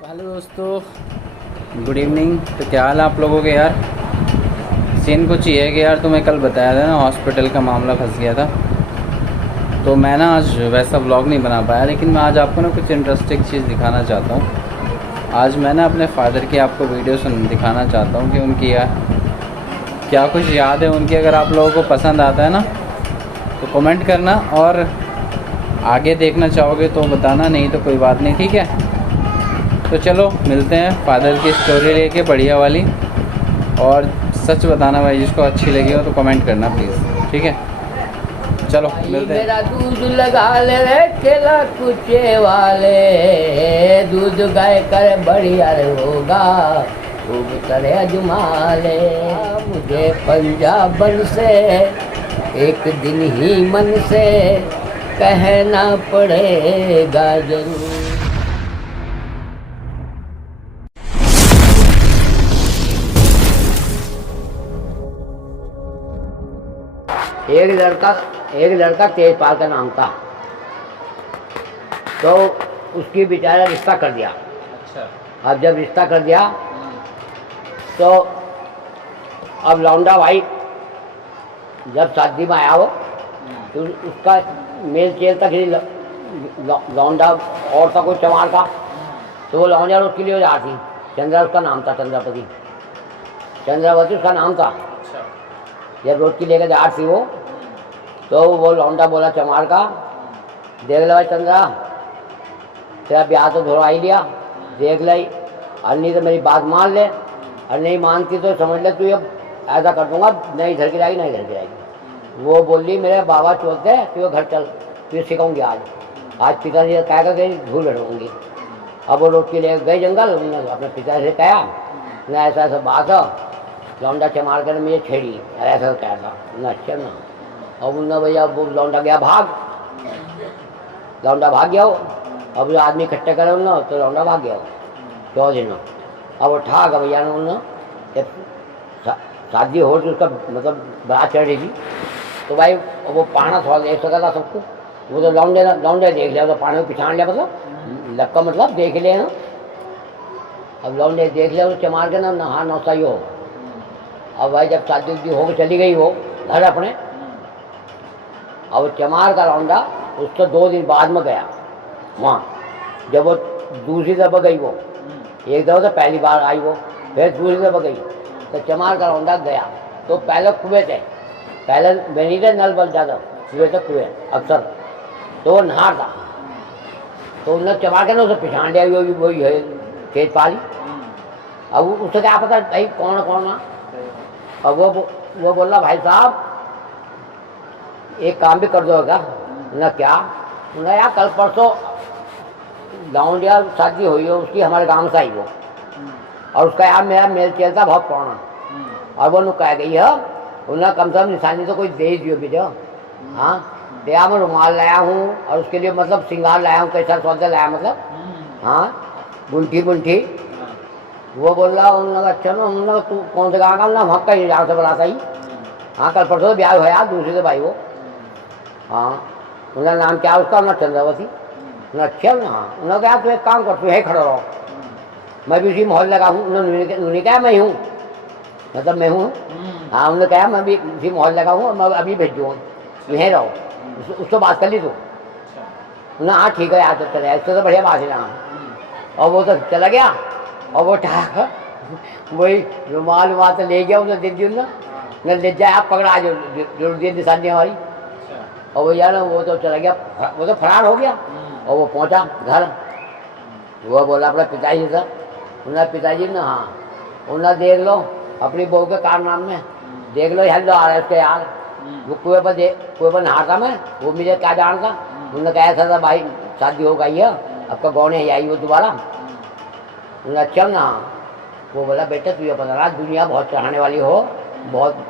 Hello दोस्तों, good evening. तो क्या हाल है आप लोगों के यार। सीन कुछ ये है कि यार तुम्हें कल बताया था ना, हॉस्पिटल का मामला फंस गया था। तो मैं ना आज वैसा व्लॉग नहीं बना पाया, लेकिन मैं आज आपको ना कुछ इंटरेस्टिंग चीज़ दिखाना चाहता हूँ। आज मैं ना अपने फादर की आपको वीडियो दिखाना चाहता हूँ कि उनकी क्या कुछ याद है उनकी। अगर आप लोगों को पसंद आता है ना तो कमेंट करना, और आगे देखना चाहोगे तो बताना, नहीं तो कोई बात नहीं, ठीक है। तो चलो मिलते हैं फादर की स्टोरी लेके बढ़िया वाली। और सच बताना भाई, जिसको अच्छी लगी हो तो कमेंट करना प्लीज़, ठीक है। चलो मिलते हैं। मेरा दूध लगा ले रे केला कुचे वाले, दूध गाय कर बढ़िया होगा, खूब तरह अजमा ले। मुझे पंजाबन से एक दिन ही मन से कहना पड़ेगा जरूर। एक लड़का तेजपाल का नाम था। तो उसकी बेचारा रिश्ता कर दिया। अच्छा। अब जब रिश्ता कर दिया तो अब लौंडा भाई जब शादी में आया वो, तो उसका मेल चेल तक ही लौंडा और था कोई चमार का। तो वो लौंडा उसके लिए जा थी। चंद्रा उसका नाम था, चंद्रापति, चंद्रावती उसका नाम था। अच्छा। जब रोज की लेकर जा थी वो, तो वो लौंडा बोला चमार का, देख ले भाई चंद्रा, तेरा ब्याह तो धुलवा ही लिया, देख ले, और नहीं तो मेरी बात मान ले, और नहीं मानती तो समझ ले तू अब ऐसा कर दूंगा, नहीं इधर की जाएगी नहीं इधर की जाएगी। वो बोली मेरे बाबा चलते तू घर चल, तुझे सिखाऊंगी आज पिताजी कह कर गई धूल बैठूंगी। अब वो रोड के लिए गए जंगल, उन्होंने अपने पिताजी से कहा ना ऐसा ऐसा बात है, लौंडा चमार कर मुझे छेड़ी, ऐसा कहा था ना। अच्छा ना, अब उन्होंने भैया वो लौंडा गया लौंडा भाग गया हो। अब जो आदमी इकट्ठे करे उन्होंने, तो लौंडा भाग गया हो 14 दिन। अब वो ठाक भैया ने उन्होंने शादी हो रही, उसका मतलब बारात चढ़ रही थी, तो भाई वो पाना थोड़ा देख सका था सबको। वो तो लौंडे देख लिया, तो पाने को पिछाड़ लिया, मतलब लक्का मतलब देख लिया ना। अब लौंडे देख लिया, तो चमार के ना नहा नौसाई हो। अब भाई जब शादी उदी होकर चली गई वो घर अपने, अब चमार का लौंडा उसको 2 दिन बाद में गया वहाँ। जब वो दूसरी दफा गई, वो एक दफा तो पहली बार आई वो, फिर दूसरी दफा गई, तो चमार का लौंडा गया। तो पहले कुएं थे, पहले नहीं थे नल बल ज़्यादा, कुएं थे कुएं अक्सर। तो वो नहा था, तो उन्होंने चमार के ना उसे पिछाड़ लिया, वही है तेजपाल। अब उससे क्या पता भाई कौन कौन ना। अब वो बोला भाई साहब एक काम भी कर दोगा ना। क्या ना यार, कल परसों लौंडिया शादी हुई है उसकी, हमारे गांव से आई वो, और उसका यार मेरा मेल चेल था बहुत पुराना। और वो कह गई है उन्हें कम से कम निशानी तो कोई दे ही दियो बीजो। हाँ दया मैं रुमाल लाया हूँ, और उसके लिए मतलब श्रृंगार लाया हूँ, कैसा सौदे लाया मतलब, हाँ बुंठी। वो बोल रहा उन्होंने अच्छा ना, उन्होंने तू कौन से गाँव का ना, वहाँ का ही जहाँ से बुलाता ही। हाँ कल परसों ब्याह हुआ यार दूसरे से भाई वो। हाँ उनका नाम क्या उसका, उन्होंने चंद्रावती। अच्छा ना, हाँ उन्होंने कहा तू एक काम कर, तू यहीं खड़ा रहो, मैं भी उसी माहौल लगा हूँ। उन्होंने कहा मैं हूँ, मतलब मैं हूँ। हाँ उन्होंने कहा मैं भी उसी माहौल लगा हूँ, मैं अभी भेज दूँगा, यहीं रहो, उससे बात कर ली तू। उन्हें हाँ ठीक है यार, तो चले इससे तो बढ़िया बात है ना। और वो तो चला गया, और वो ठा वही रुमाल वहाँ से ले गया, उन्हें दे दी, उन्हें ले जाए आप पकड़ा जो जरूर दिए निशानी हमारी। और वो यार वो तो चला गया, वो तो फरार हो गया। और वो पहुंचा घर, वो बोला अपने पिताजी से, उन्हें पिताजी ने हाँ उन्हें देख लो अपनी बहू के कारनाम में, देख लो हेलो आ रहा है उसके यार। वो कुएं पर नहाता मैं, वो मुझे क्या जानता। उन्होंने कहा ऐसा था भाई शादी हो गई है, आपका गाँव नहीं आई वो दोबारा। उन्हें अच्छा ना, वो बोला बेटा तुझे पता रहा दुनिया बहुत चढ़ाने वाली हो, बहुत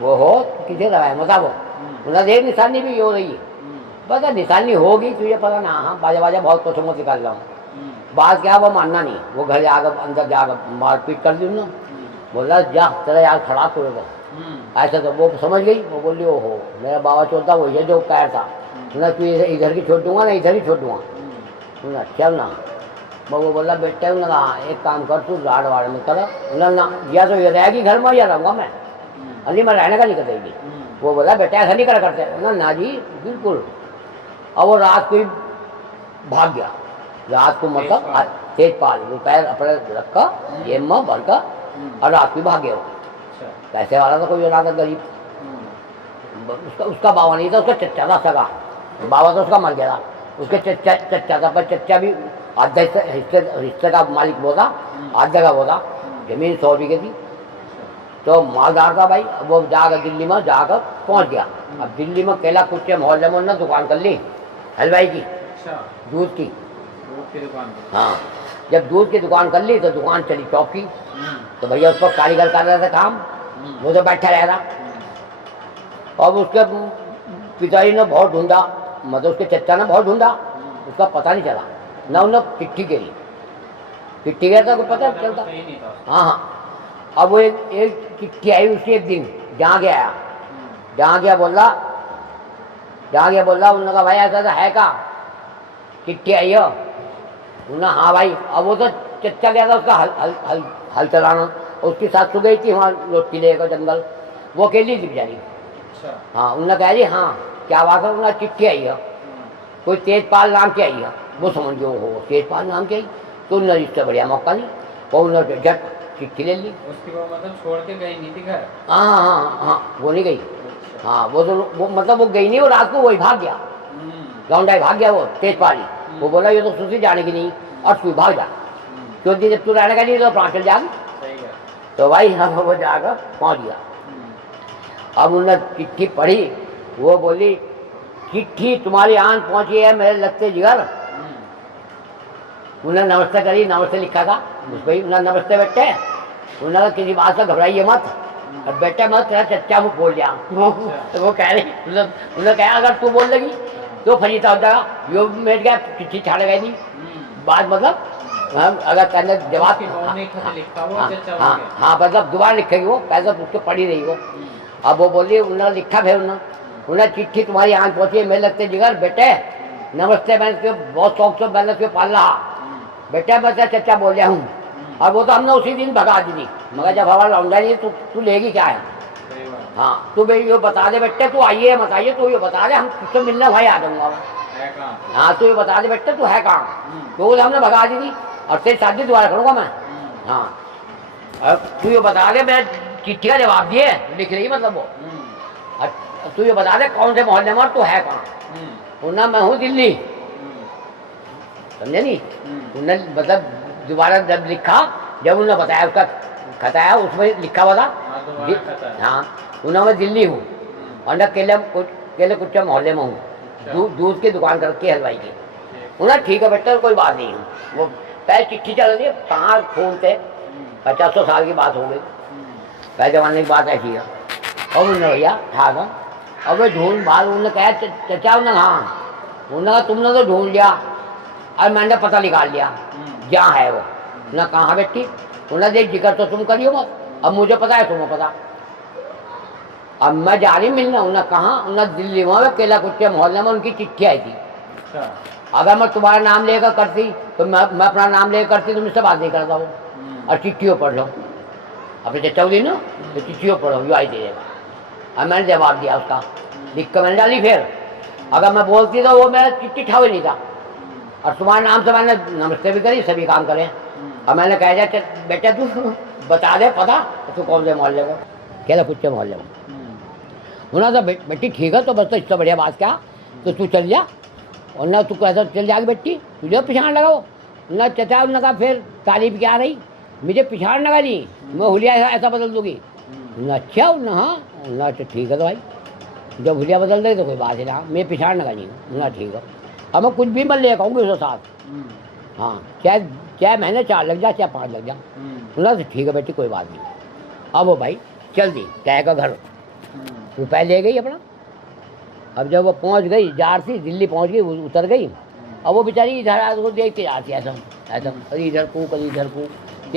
वो हो, किसे लगाए मजा वो। उन्हें देख निशानी भी हो रही है, पता निशानी होगी तुझे पता ना। हाँ बाजा बहुत कुछ मत निकाल रहा हूँ। बात क्या वो मानना नहीं, वो घर जाकर अंदर जाकर मारपीट कर दी उन्होंने। बोला जा तेरा यार खड़ा तो ऐसा। तो वो समझ गई, वो बोली ओहो मेरा बाबा चौथा वो ये जो कह था ना, तू इधर की छोड़ दूंगा ना इधर ही छोड़ दूंगा। चल ना, वो बोला बेटे उन्होंने कहा एक काम कर तू लाड़ वाड़ में कर उन्होंने ना या तो ये रहेगी घर में या रहूँगा मैं अली मैं रहने का नहीं करेगी। वो बोला बेटा ऐसा नहीं करा करते उन्होंने ना जी बिल्कुल। अब वो रात को ही भाग गया रात को मतलब तेजपाल वो पैर अपने रखा ये माँ भर का और रात को ही भाग गया वो पैसे वाला तो कोई ना था गरीब उसका बाबा नहीं था उसका चच्चा था सगा बाबा तो उसका मर गया था उसके चच्चा था पर चच्चा भी आधा हिस्से का मालिक वो था आधा का वो था जमीन 100 बीघे थी तो मालदार था भाई। वो जाकर दिल्ली में जाकर पहुंच गया। अब दिल्ली में केला कुच्चे मोहल्ले में उन्होंने दुकान कर ली हलवाई की दूध की दुकान। हाँ जब दूध की दुकान कर ली तो दुकान चली चौक की तो भैया उस पर कारीगर कर रहा था काम वो तो बैठा रह रहा। अब उसके पिताजी ने बहुत ढूंढा मतलब उसके चच्चा ने बहुत ढूंढा उसका पता नहीं चला ना उन्होंने चिट्ठी के लिए चिट्ठी गया था कोई पता चलता। हाँ हाँ अब वो एक चिट्ठी आई उसकी एक दिन जहाँ गया बोला उन्होंने कहा भाई ऐसा है का चिट्ठी आई हो उन्हें हाँ भाई। अब वो तो चच्चा गया था उसका हल चलाना उसकी साथ गई थी वहाँ रोटी लेकर जंगल वो अकेली थी बेचारी। हाँ उन्होंने कहा जी हाँ क्या बात है उन्हें चिट्ठी आई है कोई तेजपाल नाम की आई है वो समझ गए हो तेजपाल नाम की आई तो उन्होंने रिश्ते बढ़िया मौका नहीं और उन्होंने झट चिट्ठी ले ली। उसकी वो मतलब छोड़ के गई नहीं थी घर। हाँ वो नहीं गई। हाँ वो मतलब वो गई नहीं वो रात को वही भाग गया लौंडा भाग गया वो तेजपाली वो बोला ये तो सुशी जाने की नहीं और तू भाग जा क्योंकि जब तू रहने का नहीं तो प्राण चल जाएगी। तो भाई हम वो जाकर पहुँच गया। अब उन्होंने चिट्ठी पढ़ी वो बोली चिट्ठी तुम्हारी आन पहुँची है मेरे लगते जिगर। उन्होंने नमस्ते करी नमस्ते लिखा था उसको ही उन्होंने नमस्ते बेटे उन्होंने किसी बात से घबराइए मत और बेटे मत तेरा चच्चा मुँह बोल जा। तो वो कह रही उन्होंने कहा अगर तू बोल लगी तो फरीता हो जाएगा यो मेट गया चिट्ठी छाड़ेगा नहीं बात मतलब अगर कहने जवाब हाँ मतलब दोबारा लिखेगी वो पैसा उसको पढ़ी रही वो। अब वो बोलिए उन्होंने लिखा फिर उन्होंने चिट्ठी तुम्हारी आँख पहुँची है मेरे लगते जिगर बेटे नमस्ते मैंने उसके बहुत शौक से मैंने उसको पाल रहा बेटा मैं तेरा चच्चा बोल रहा हूँ। और वो तो हमने उसी दिन भगा दी थी मगर जब हमारा लौंडा नहीं तू लेगी क्या है। हाँ तू भाई ये बता दे बेटे तू आइए मत आइए तू ये बता दे हम तुझसे मिलने भाई आ जाऊँगा। हाँ तू ये बता दे बेटे तू है कहाँ तो हमने भगा दी थी और तेरी शादी दोबारा करूँगा मैं। हाँ अब तू ये बता दे मैं चिट्ठी का जवाब दिए लिख रही मतलब वो तू ये बता दे कौन से मोहल्ले में तू है कहाँ। उन्हें मैं हूँ दिल्ली समझे नहीं। उन्हें मतलब दोबारा जब लिखा जब उन्होंने बताया उसका खताया उसमें लिखा हुआ था हाँ उन्हें मैं दिल्ली हूँ और न केले कुच्चा मोहल्ले में हूँ दूध की दुकान कर रखी है हलवाई की। उन्हें ठीक है बेटा कोई बात नहीं है वो पहले चिट्ठी चल रही है 5 खून थे 50 साल की बात हो गई पहले जमाने की बात ऐसी है। और उन्होंने भैया था अब वो ढूंढ बाहर उन्होंने कहा चचा उन्होंने हाँ उन्होंने तुमने तो ढूंढ लिया और मैंने पता निकाल लिया जहाँ है वो ना कहाँ बैठी उन्होंने देख जिक्र तो तुम करियो मत अब मुझे पता है तुम्हें पता अब मैं जा रही मिलने उन्हें कहाँ उन्हें दिल्ली में केला कुच्चे मोहल्ले में उनकी चिट्ठी आई थी। अगर मैं तुम्हारा नाम लेकर करती तो मैं अपना नाम लेकर करती तो मुझसे बात नहीं करता वो और चिट्ठियों पढ़ लो अपने चचा दी ना तो चिट्ठियों पढ़ो यो आई देगा। अब मैंने जवाब दिया उसका लिख कर मैंने डाली फिर अगर मैं बोलती तो वो मेरा चिट्ठी छावे नहीं था और तुम्हारे नाम से मैंने नमस्ते भी करी सभी काम करें। अब मैंने कह दिया बेटा तू बता दे पता तू कौन से मोहल्ले में केला कुच्चे मोहल्ले में। उन्होंने तो बेटी ठीक है तो बस तो इससे बढ़िया बात क्या तो तू चल जा और ना तू कैसा चल जाएगी बेटी तुझे पिछाड़ लगाओ ना चचा उन्होंने कहा फिर तारीफ क्या रही मुझे पिछाड़ लगा दी मैं हुलिया ऐसा बदल दूँगी ना अच्छा ना हाँ ना अच्छा ठीक है तो भाई जब हुलिया बदल दे तो कोई बात ही ना मैं पिछाड़ लगा नहीं ना ठीक है। अब मैं कुछ भी मैं ले कहूँगी उसके साथ हाँ चाहे महीने 4 लग जाए चाहे 5 लग जाए बोला तो ठीक है बेटी कोई बात नहीं। अब वो भाई चल दी तय का घर रुपये ले गई अपना। अब जब वो पहुंच गई जार थी दिल्ली पहुंच गई उतर गई। अब वो बेचारी इधर उसको देखते जाती ऐसा ऐसा कभी इधर को कभी इधर को।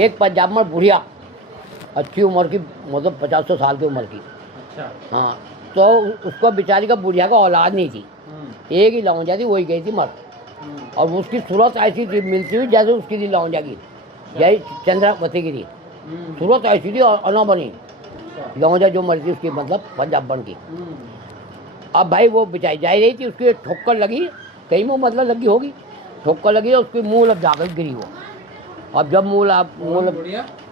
एक पंजाब में बुढ़िया अच्छी उम्र की मतलब 50 साल की उम्र की। अच्छा हाँ तो उसको बेचारी का बुढ़िया का औलाद नहीं थी एक ही लौंजा थी वही गई थी मर और उसकी सूरत ऐसी थी, मिलती हुई जैसे उसकी थी लौंजा की, यही चंद्रावती की थी सूरत ऐसी थी और अना बनी लौंजा जो मर्जी उसकी, मतलब पंजाब बन की। अब भाई वो बिचाई जा रही थी, उसकी ठोकर लगी कहीं में, मतलब लगी होगी, ठोकर लगी और उसकी मुँह लग जाकर गिरी वो। अब जब मुँह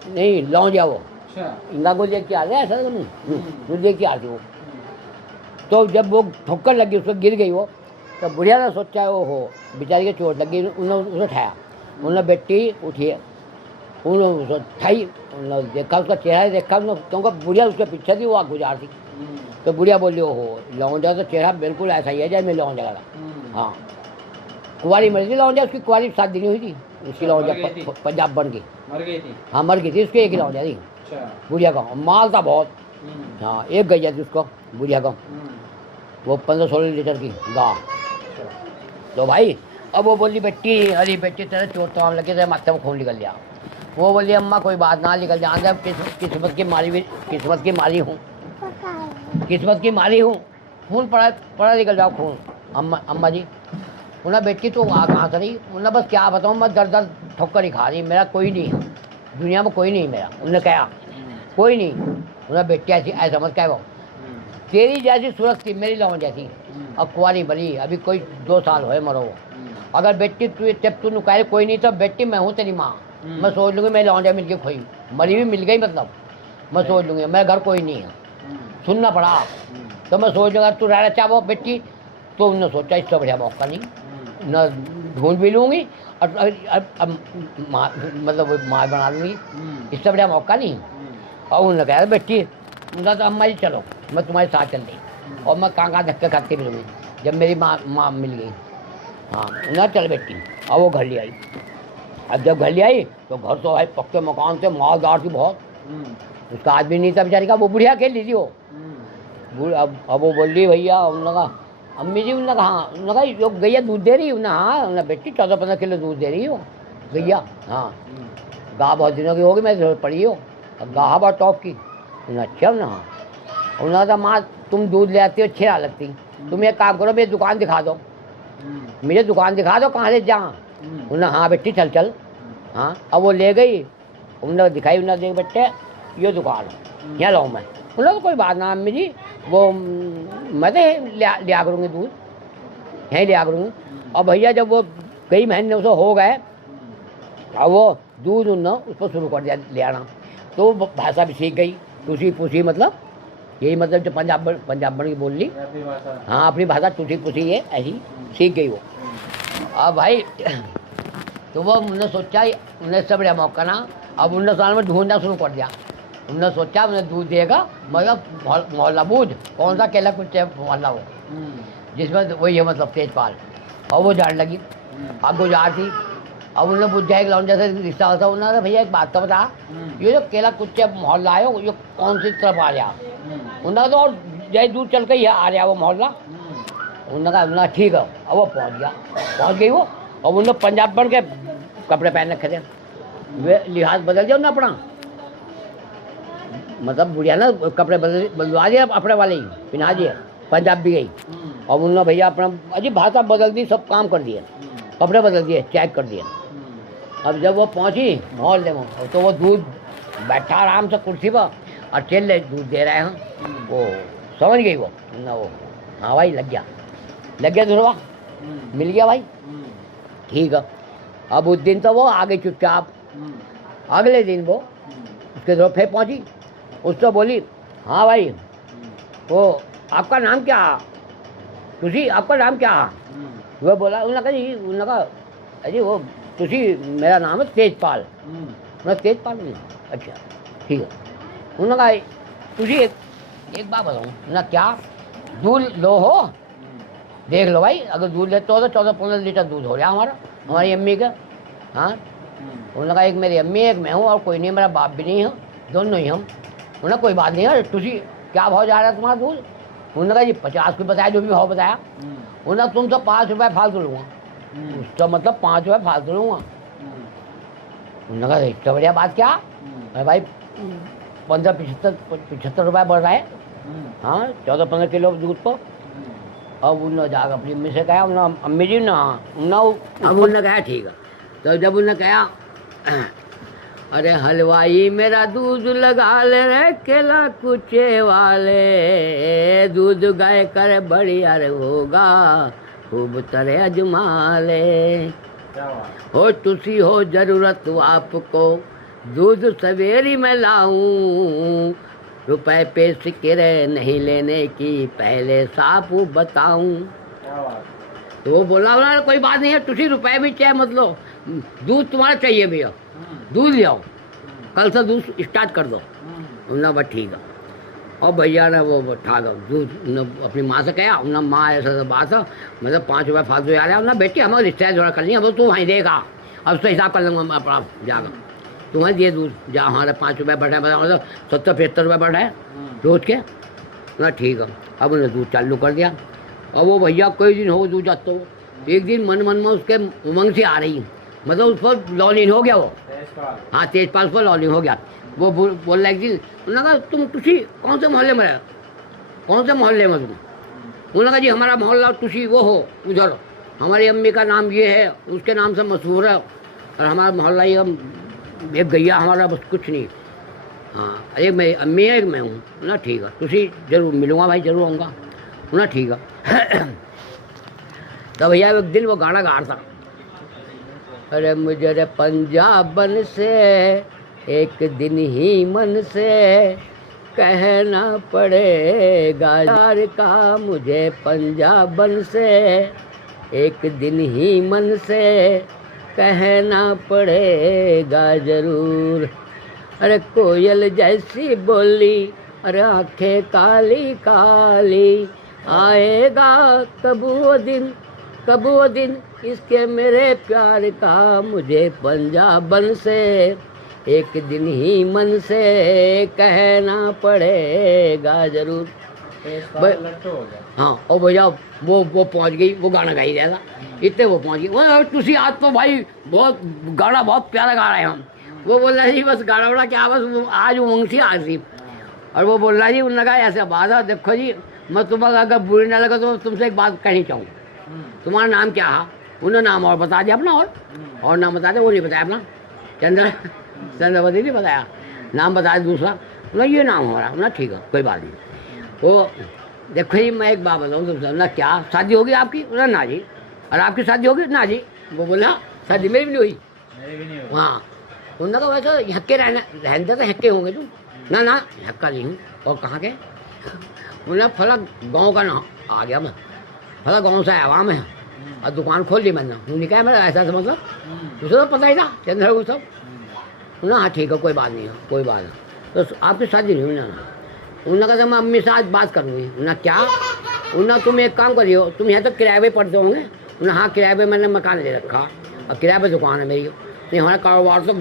नहीं लौंजा वो इनका को देख के आ गया ऐसा नहीं देख के आती वो। तो जब वो ठोकर लगी उसको गिर गई वो, तो बुढ़िया ने सोचा वो हो बेचारी के चोट लगी, उन्होंने उसे उठाया, उन्होंने बेटी उठी, उन्होंने उसे उठाई, उन्होंने देखा उसका चेहरा देखा, क्योंकि बुढ़िया उसके पीछे थी, वो आग गुजार थी। तो बुढ़िया बोली हो लौंजा तो चेहरा बिल्कुल ऐसा ही है जैसे मैं लौंजा का। हाँ कुंवारी मरी थी लौंजा, उसकी कुंवारी 7 दिन हुई थी, उसकी लौंजा पंजाब बन की मर गई थी। हाँ मर गई थी, उसकी एक ही लौंजा थी बुढ़िया का, माल था बहुत। हाँ एक गैया थी उसको बुढ़िया का, वो 15-16 लीटर की गाय। तो भाई अब वो बोली बेटी, अरे बेटी तेरे चोट तो आम लगे, तेरे माथे में खून निकल गया। वो बोली अम्मा कोई बात ना निकल जाए, जब किस्मत की मारी हूँ, किस्मत की मारी हूँ, खून पड़ा निकल जाओ खून। अम्मा जी उन्हें बेटी तो आ कहाँ से रही, उन्हें बस क्या बताऊँ, मैं दर ठोकर ही खा रही, मेरा कोई नहीं है दुनिया में, कोई नहीं मेरा। उन्होंने कहा कोई नहीं, उन्हें बेटी ऐसा मत कह, वो तेरी जैसी सूरत थी मेरी लौंग जैसी, अब कुंवारी भली अभी कोई 2 साल होए मरो। अगर बेटी तू नुकाए कोई नहीं तो बेटी मैं हूँ तेरी माँ, मैं सोच लूँगी मेरी लौंजा मिल के खोई, मरी भी मिल गई मतलब मैं सोच लूँगी मेरे घर कोई नहीं है, सुनना पड़ा तो मैं सोच लूँगा तू रहना चाहो बेटी। तो उन्होंने सोचा इससे बढ़िया मौका नहीं, न ढूंढ भी लूँगी और मतलब वो माँ बना लूँगी, इससे बढ़िया मौका नहीं। और उन्होंने कहा बेटी, उन्होंने तो अम्मा जी चलो मैं तुम्हारे साथ चल रही, और मैं कहाँ धक्के खाती मिलूँगी जब मेरी माँ मिल गई। हाँ उन्हें चल बेटी, और वो घर ले आई। अब जब घर ले आई तो घर तो भाई पक्के मकान से, मालदार थी बहुत, उसका आदमी नहीं था बेचारी का, वो बुढ़िया खेल ली थी वो। अब वो बोल रही भैया, उन्होंने कहा अम्मी जी, उन्होंने कहा हाँ, उन्होंने कहा जो गैया दूध दे रही, उन्हें हाँ, उन्हें बेटी 14-15 किलो दूध दे रही हो गैया। हाँ गाय बहुत दिनों की होगी, मैं पड़ी हो, अब गाह बहुत टॉप की। उन्हें अच्छा ना, हाँ उन्होंने कहा माँ तुम दूध ले आती हो अच्छी ना लगती, तुम एक काम करो मेरी दुकान दिखा दो, मुझे दुकान दिखा दो कहाँ ले जहाँ। उन्हें हाँ बेटी चल चल। हाँ अब वो ले गई, उन्होंने दिखाई, उन्हें देख बेटे ये दुकान है यहाँ लाऊँ मैं। उन्होंने कोई बात ना अम्मी जी, वो मैं तो लिया करूँगी दूध, यहीं लिया करूँगी। और भैया जब वो कई महीने उसे हो गए, और वो दूध उन्होंने उस पर शुरू कर दिया ले आना, तो वो भाषा भी सीख गई, टूसी पूसी मतलब यही मतलब जो पंजाबन की बोल ली। हाँ अपनी भाषा टूसी पूसी ये ऐसी सीख गई वो। अब भाई तो वो उन्होंने सोचा उन्हें इससे बढ़िया मौका ना, अब 19 साल में ढूंढना शुरू कर दिया। उन्होंने सोचा उन्हें दूध देगा, मतलब मोहल्ला बूझ कौन सा केला कुछ मोहल्ला हो जिसमें वही है मतलब तेजपाल। और वो जान लगी, अब वो जार थी। अब उन्होंने पूछ जाए लौंजा से रिश्ता होता, उन्होंने भैया एक बात तो बता, ये जो केला कुछ मोहल्ला है ये कौन सी तरफ आ रहा। उन्होंने तो और जय दूर चल के ही आ रहा वो मोहल्ला। उन्होंने कहा ठीक है। अब वो पहुँच गई वो, और उन्होंने पंजाब बन के कपड़े पहन रखे थे, वे लिहाज बदल दिया उन्होंने अपना, मतलब बुढ़िया ना कपड़े बदलवा दिए अपने वाले ही पहना दिए, पंजाब भी गई। और उन्होंने भैया अपना अजीब भाषा बदल दी, सब काम कर दिए, कपड़े बदल दिए, चेक कर दिए। अब जब वो पहुंची मोहल्ले में तो वो दूध बैठा आराम से कुर्सी पर और चल रहे दूध दे रहे हैं, वो समझ गई वो ना, वो हाँ भाई लग गया दूसरा मिल गया भाई ठीक है। अब उस दिन तो वो आ गई चुपचाप, अगले दिन वो उसके तरफ फिर पहुंची, उससे बोली हाँ भाई वो आपका नाम क्या, तुझी आपका नाम क्या। वह बोला, उन्होंने कहा अजी वो तुझी मेरा नाम है तेजपाल। मैं तेजपाल नहीं, अच्छा ठीक है। उन्होंने कहा तुझी एक बात बताऊँ ना, क्या दूध लो हो, देख लो भाई अगर दूध लेते हो तो 14-15 लीटर दूध हो गया हमारी अम्मी का। हाँ उन्होंने कहा एक मेरी अम्मी एक मैं हूँ और कोई नहीं, मेरा बाप भी नहीं है, दोनों ही हम। उन्हें कोई बात नहीं है, तुझी क्या भाव जा रहा है तुम्हारा दूध। उन्होंने कहा जी 50 रुपये बताया, जो भी भाव बताया। उन्होंने तुमसे 5 रुपये फालतू लूँगा, उसका मतलब 5 रुपये फालतू लूँगा। उन्होंने कहा इससे बढ़िया बात क्या, अरे भाई 15-75 रुपये बढ़ रहा है। हाँ 14-15 किलो दूध पर अब उन्होंने जाकर अपनी अम्मी से कहा, उन्होंने अम्मी जी ना ना अब उन्होंने कहा ठीक है। तो जब उन्होंने कहा अरे हलवाई मेरा दूध लगा ले रे केला कुचे वाले, दूध गाय कर बढ़िया रे होगा खूब तरह अजमा ले। क्या बात। हो तुसी हो जरूरत आपको दूध सवेरी में लाऊं, रुपए पे सिक्के नहीं लेने की पहले साफ बताऊं। क्या बात। तो वो बोला बोला कोई बात नहीं है, तुसी रुपए भी चाहे मत लो, दूध तुम्हारा चाहिए भैया, दूध ले आओ, कल से दूध स्टार्ट कर दो। उन्होंने बस ठीक है। और भैया ने वो ठा दूध अपनी माँ से कहा, उन्होंने माँ ऐसा बात है मतलब 5 रुपये फालतू आ रहा है, उन्होंने बेटी हमें रिश्ता जोड़ा कर लिया, अब तू वहीं देगा, अब तो हिसाब कर लूँगा अपना जाकर, तुम्हें दिए दूध जहाँ हमारे 5 रुपये बढ़े मतलब 70-75 रुपये बढ़े रोज के ना। ठीक है। अब उन्होंने दूध चालू कर दिया। और वो भैया कई दिन हो दूध जाते हो, एक दिन मन में उसके उमंग से आ रही, मतलब उस पर लॉलिन हो गया वो, हाँ तेजपाल पर लॉलिन हो गया। वो बोल रहा एक दिन, उन्होंने कहा तुम तुसी कौन से मोहल्ले में रहे, कौन से मोहल्ले में तुम? उन्होंने कहा जी हमारा मोहल्ला तुसी वो हो उधर, हमारी अम्मी का नाम ये है, उसके नाम से मशहूर है, और हमारा मोहल्ला ये एक गैया हमारा बस कुछ नहीं। हाँ एक मैं अम्मी है एक मैं हूँ ना। ठीक है तुसी जरूर मिलूँगा भाई, जरूर आऊँगा ना। ठीक है। तो भैया एक दिन वो गाना गा रहा था, अरे मुझे रे पंजाबन से एक दिन ही मन से कहना पड़ेगा यार का, मुझे पंजाबन से एक दिन ही मन से कहना पड़ेगा जरूर। अरे कोयल जैसी बोली, अरे आंखें काली काली, आएगा कब वो दिन इसके मेरे प्यार का, मुझे पंजाबन से एक दिन ही मन से कहना पड़ेगा जरूर। लट्टू हो गया। हाँ और भैया वो पहुंच गई, वो गाना गा ही रहा था, इतने वो पहुंच गई। वो तुसी आज तो भाई बहुत गाना बहुत प्यारा गा रहे हैं हम। वो बोल रहा जी बस गाना वाना क्या, बस आज उमंग सी आज थी। और वो बोल रहा जी उन्होंने कहा ऐसे बात है, देखो जी मैं तुम्हें अगर बुरी ना लगा तो तुमसे एक बात कहनी चाहूँ, तुम्हारा नाम क्या है? उन्होंने नाम और बता दिया अपना, और नाम बता दिया, वो नहीं बताया अपना, चंद्रवती नहीं बताया, नाम बताया दूसरा, बोला ये नाम हमारा ना। ठीक है कोई बात नहीं। वो देखो जी मैं एक बात बताऊँ तुमसे ना, क्या शादी होगी आपकी? बोला ना जी। और आपकी शादी होगी? ना जी। वो बोला शादी मेरी भी नहीं हुई। मेरी भी नहीं हुई। हाँ उन्होंने कहा वैसे हक्के रहते तो हक्के होंगे तुम? ना हक्का नहीं हूँ। और कहाँ के? उन्हें फला गाँव का नाम आ गया, मैं फला गाँव से आया मैं, और दुकान खोल ली मैंने। उन्होंने कहा मेरा ऐसा मतलब उसे तो पता ही था चंद्र को सब। उन्होंने हाँ ठीक है कोई बात नहीं है, कोई बात है। तो आपकी शादी नहीं हुई ना? उन्होंने कहा मैं अम्मी से आज बात करूँगी। उन्होंने क्या? उन्होंने तुम एक काम करियो, तुम यहाँ तो किराए पे पड़ते होंगे? उन्होंने हाँ किराए पे मैंने मकान ले रखा और किराए पे दुकान है मेरी। नहीं हमारा कारोबार तो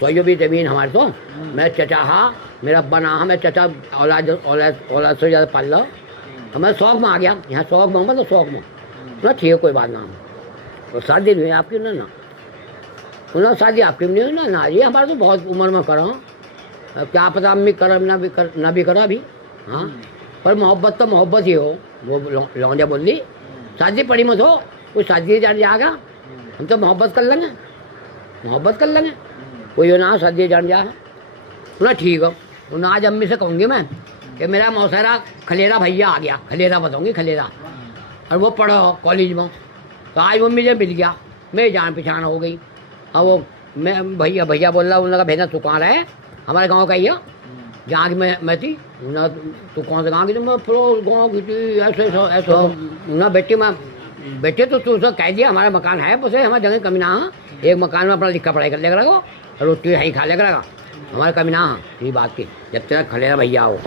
सोइयो भी ज़मीन हमारे तो, मैं चचा हाँ मेरा अब्बा ना, मैं चचा औलाद से ज़्यादा पाल लो। और मैं शौक में आ गया यहाँ, शौक में मतलब शौक में ना। ठीक है कोई बात ना। तो शादी नहीं हुई आपकी? ना उन्होंने शादी आपकी नहीं हुई? ना जी हमारे तो बहुत उम्र में करा, क्या पता अम्मी कर ना भी करा अभी। हाँ पर मोहब्बत तो मोहब्बत ही हो। वो लौंडिया बोल ली शादी पड़ी मत हो, कोई शादी जान जाएगा, हम तो मोहब्बत कर लेंगे कोई ना शादी जान जा ना। ठीक है उन्हें आज अम्मी से कहूँगी मैं कि मेरा मौसेरा खलेरा भैया आ गया, खलेरा बताऊँगी खलेरा, और वो पढ़ा कॉलेज में। तो आज वो मुझे मिल गया, मेरी जान पहचान हो गई। और वो मैं भैया बोल रहा, उन्होंने कहा भेजा तू कहाँ रहे? हमारे गांव का ही है जहाँ की मैं थी। तू कौन से गाँव की? तो मैं फ्लोर गाँव की थी, ऐसे ना बेटे तो तू उसको कह दिया हमारा मकान है, बस हमारे जगह कमी ना है, एक मकान में अपना लिखा पढ़ाई कर लेगा रखो, रोटी ही खा लेगा रखा, हमारे कमी ना है ये बात की, जब तक खलेरा भैया हो।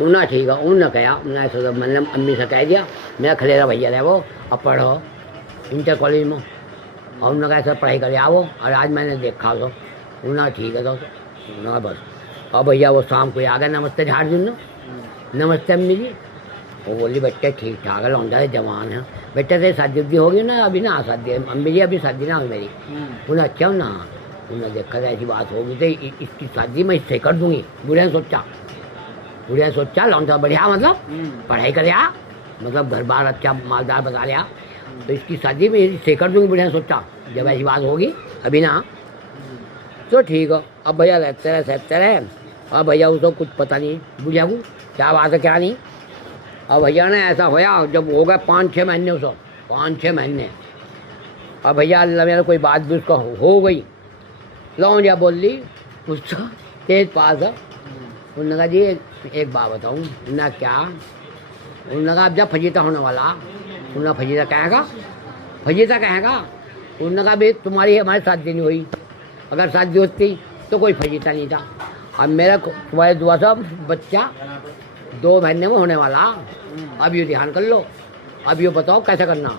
उन्हें ठीक है उन्होंने कहा, उन्हें मैंने अम्मी से कह दिया मेरा खलेरा भैया है वो, अब पढ़ो इंटर कॉलेज में। और उन्होंने कहा सर पढ़ाई कर आओ, और आज मैंने देखा तो उन्हें ठीक है तो ना बस। और भैया वो शाम को आ गए, नमस्ते झाड़ दिन, नमस्ते अम्मी जी। वो बोली बच्चे ठीक ठाक है, लौंडा है जवान है, बेटे से शादी उदी होगी ना? अभी ना शादी है अम्मी जी, अभी शादी ना हुई मेरी। उन्हें अच्छा ना, उन्हें देखा था ऐसी बात होगी तो इसकी शादी मैं इससे कर दूंगी। बुढ़िया ने सोचा लौंडा बढ़िया मतलब पढ़ाई कर मतलब घर बार अच्छा मालदार बता लिया, तो इसकी शादी में इसे कर दूँगी। बढ़िया सोचा जब ऐसी बात होगी अभी ना तो ठीक है। अब भैया रहते रहे सहते रहे, अब भैया उसको कुछ पता नहीं बुझा को क्या बात है क्या नहीं। अब भैया ने ऐसा होया जब हो गए 5-6 महीने, उसको 5-6 महीने। अब भैया मेरा कोई बात भी उसका हो गई, लौंडिया बोल ली उसका तेज पास है। उन्होंने कहा जी एक बात बताऊँ ना क्या। उन्होंने कहा अब जब फजीता होने वाला, उन्होंने फजीता कहेगा, फजीता कहेगा। उन्होंने कहा भाई तुम्हारी हमारी शादी नहीं हुई, अगर शादी होती तो कोई फजीता नहीं था। अब मेरा तुम्हारे दुआ से बच्चा 2 महीने में होने वाला। अब ये ध्यान कर लो, अब ये बताओ कैसे करना।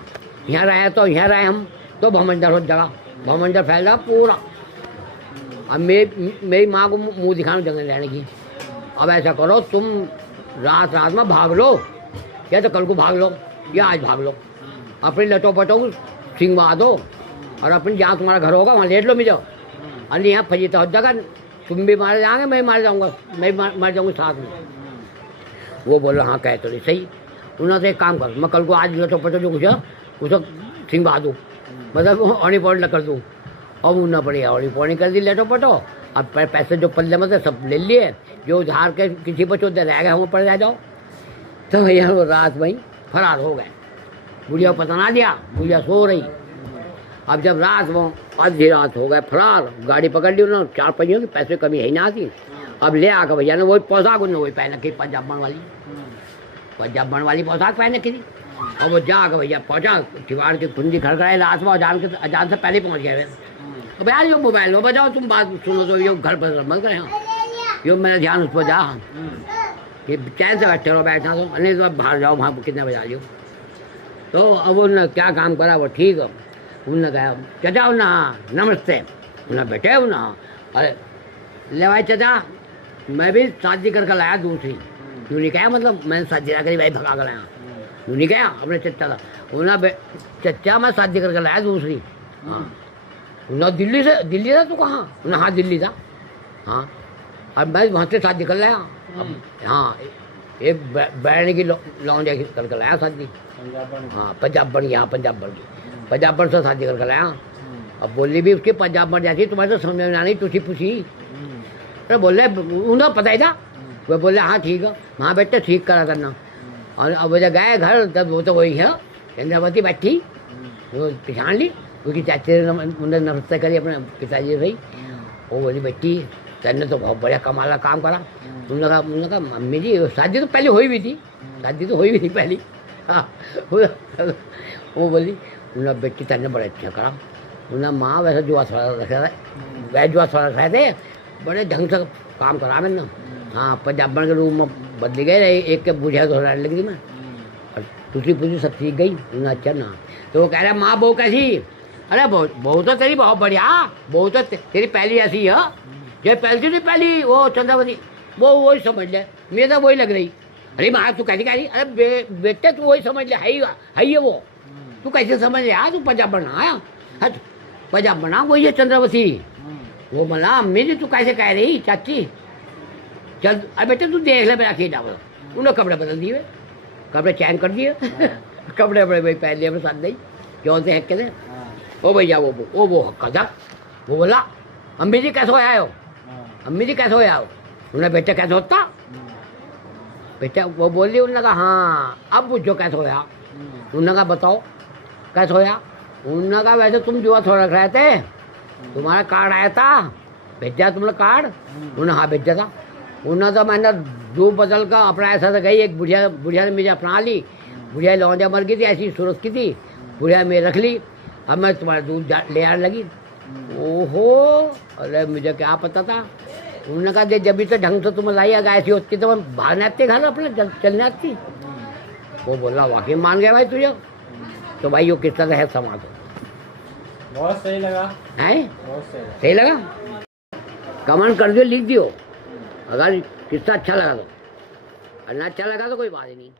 यहाँ रहे तो यहाँ रहे हम तो भमंडर हो जगह, भमंडर फैल रहा पूरा। अब मेरी माँ को मुँह दिखाने जगह रहने की। अब ऐसा करो तुम रात में भाग लो, या तो कल को भाग लो या आज भाग लो। अपनी लटो पटो सिंगवा दो और अपनी जहाँ तुम्हारा घर होगा वहाँ लेट लो मिलो। अरे यहाँ फजीता हो जाएगा, तुम भी मारे जाओगे मैं मार जाऊँगा, मैं मर जाऊँगा साथ में। वो बोल रहा हाँ कहे तो नहीं सही। उन्होंने तो एक काम कर, मैं कल को आज लटो पटो जो कुछ है उसको सिंगवा दूँ, मतलब औनी पौड़ी कर दूँ। अब उन्ना पड़ी औनी पौड़ी कर दी लटो पटो। अब पैसे जो पल्ले में थे सब ले लिए, जो उधार के किसी बच्चों दे रह गए हम पड़ जाओ। तो भैया वो रात में फरार हो गए। बुढ़िया को पता ना दिया, बुढ़िया सो रही। अब जब रात वो आधी रात हो गए फरार, गाड़ी पकड़ ली उन्होंने, 4 पहियों की पैसे कमी है ना थी। अब ले आकर भैया ने वही पोशाक उन्होंने वही पहन रखी, पंजाबन वाली पोशाक पहन रखी थी। और वो जाकर भैया पहुँचा, दीवार की कुंजी खड़खड़ाई, रात में अजान से पहले पहुँच गए। अब यार यो मोबाइल में बजाओ, तुम बात सुनो तो यो घर पर मत करें, यो मेरा ध्यान उस पर जा। ये चैन से बैठे रहो, बैठना तो नहीं तो बाहर जाओ, वहाँ कितने बजा लियो। तो अब उन्होंने क्या काम करा वो ठीक है। उन्होंने कहा चचा ना नमस्ते, उन्हें बैठे हो ना। अरे ले भाई चचा मैं भी शादी करके लाया दूसरी। यूँ नहीं कहा मतलब मैंने शादी करी भाई भगा कर लाया, यूँ नहीं कहा अपने चचा का। उन्हें चचा मैं शादी करके लाया दूसरी। हाँ उन्हें दिल्ली था तो कहाँ? उन्हें हाँ दिल्ली था। हाँ अब मैं वहाँ से शादी कर लाया। हाँ एक बैरनी की लौंडिया करके लाया शादी। हाँ पंजाबन की, हाँ पंजाबन की, पंजाबन से शादी करके लाया। अब बोली भी उसकी पंजाबन जैसी, तुम्हारे तो समझ में आनी तुझी पूछी। अरे बोले उन्हें पता ही था। वो बोले हाँ ठीक है, हाँ बेटे ठीक करा करना। और अब जब गए घर तब वो तो वही है चंद्रावती बैठी, वो पहचान ली क्योंकि चाचे ने नमस्ते करी अपने पिताजी से। वो बोली बेटी तेने तो बहुत बढ़िया कमाल का काम करा। उन्होंने कहा मम्मी जी शादी तो पहले हुई भी थी, शादी तो हुई भी थी पहली। हाँ वो बोली उन्होंने बेटी तेने बड़ा अच्छा करा। उन्होंने माँ वैसे जुआ थोड़ा रखा था, वैसे जुआ थोड़ा रखे थे, बड़े ढंग से काम करा मैंने। हाँ पंजाबन के रूम में बदली गए, एक के बुझे तो लगी थी मैं, और दूसरी पूछी सब सीख गई। उन्हें अच्छा ना। तो वो कह रहा माँ बहू कैसी? अरे बहू तो तेरी बहुत बढ़िया, बहू तो तेरी पहली ऐसी है जो पहली थी पहली वो चंद्रावती, वो वही समझ ले, मेरे तो वही लग रही। अरे माँ तू कैसी कह रही? अरे बेटे तू वही समझ ले, है ये वो, तू कैसे समझ ले यार? तू पंजाब बना आया, पंजाब बना वही है चंद्रावती। वो बोला अम्मी जी तू कैसे कह रही चाची? चल अरे बेटे तू देख ले मेरा खेत डाल। उन्होंने कपड़े बदल दिए, कपड़े चैन कर दिए, कपड़े बड़े भाई पहन लिए अपने साथ नहीं क्यों से हक्के थे। ओ भैया वो हक्का था। वो बोला अम्मी जी कैसे होया हो? अम्मी जी कैसे होया हो? उन्हें बेटे कैसे होता? बेटा वो बोली। उन्होंने कहा हाँ अब पूछो कैसे होया। उन्होंने कहा बताओ कैसे होया। उन्होंने कहा वैसे तुम जुआ थोड़ा रख रहे थे, तुम्हारा कार्ड आया था, भेजा तुमने कार्ड? उन्होंने हाँ भेजा था। उन्होंने तो मैंने दूध बदल का अपना ऐसा तो गई, एक बुढ़िया ने मुझे अपना ली, बुढ़िया लौंडिया मर गई थी ऐसी सूरत की थी, बुढ़िया में रख ली। अब मैं तुम्हारा दूध ले आने लगी। ओहो अरे मुझे क्या पता था। उन्होंने कहा जब भी तो ढंग से तुम लाई अगर ऐसी होती तो मैं भागने आती घर अपने चलने आती। वो बोला वाकई मान गया भाई तुझे। तो भाई वो किस तरह है समाज बहुत सही लगा है, बहुत सही लगा। कमेंट कर दियो, लिख दियो अगर किस्सा अच्छा लगा तो, और ना अच्छा लगा तो कोई बात ही नहीं।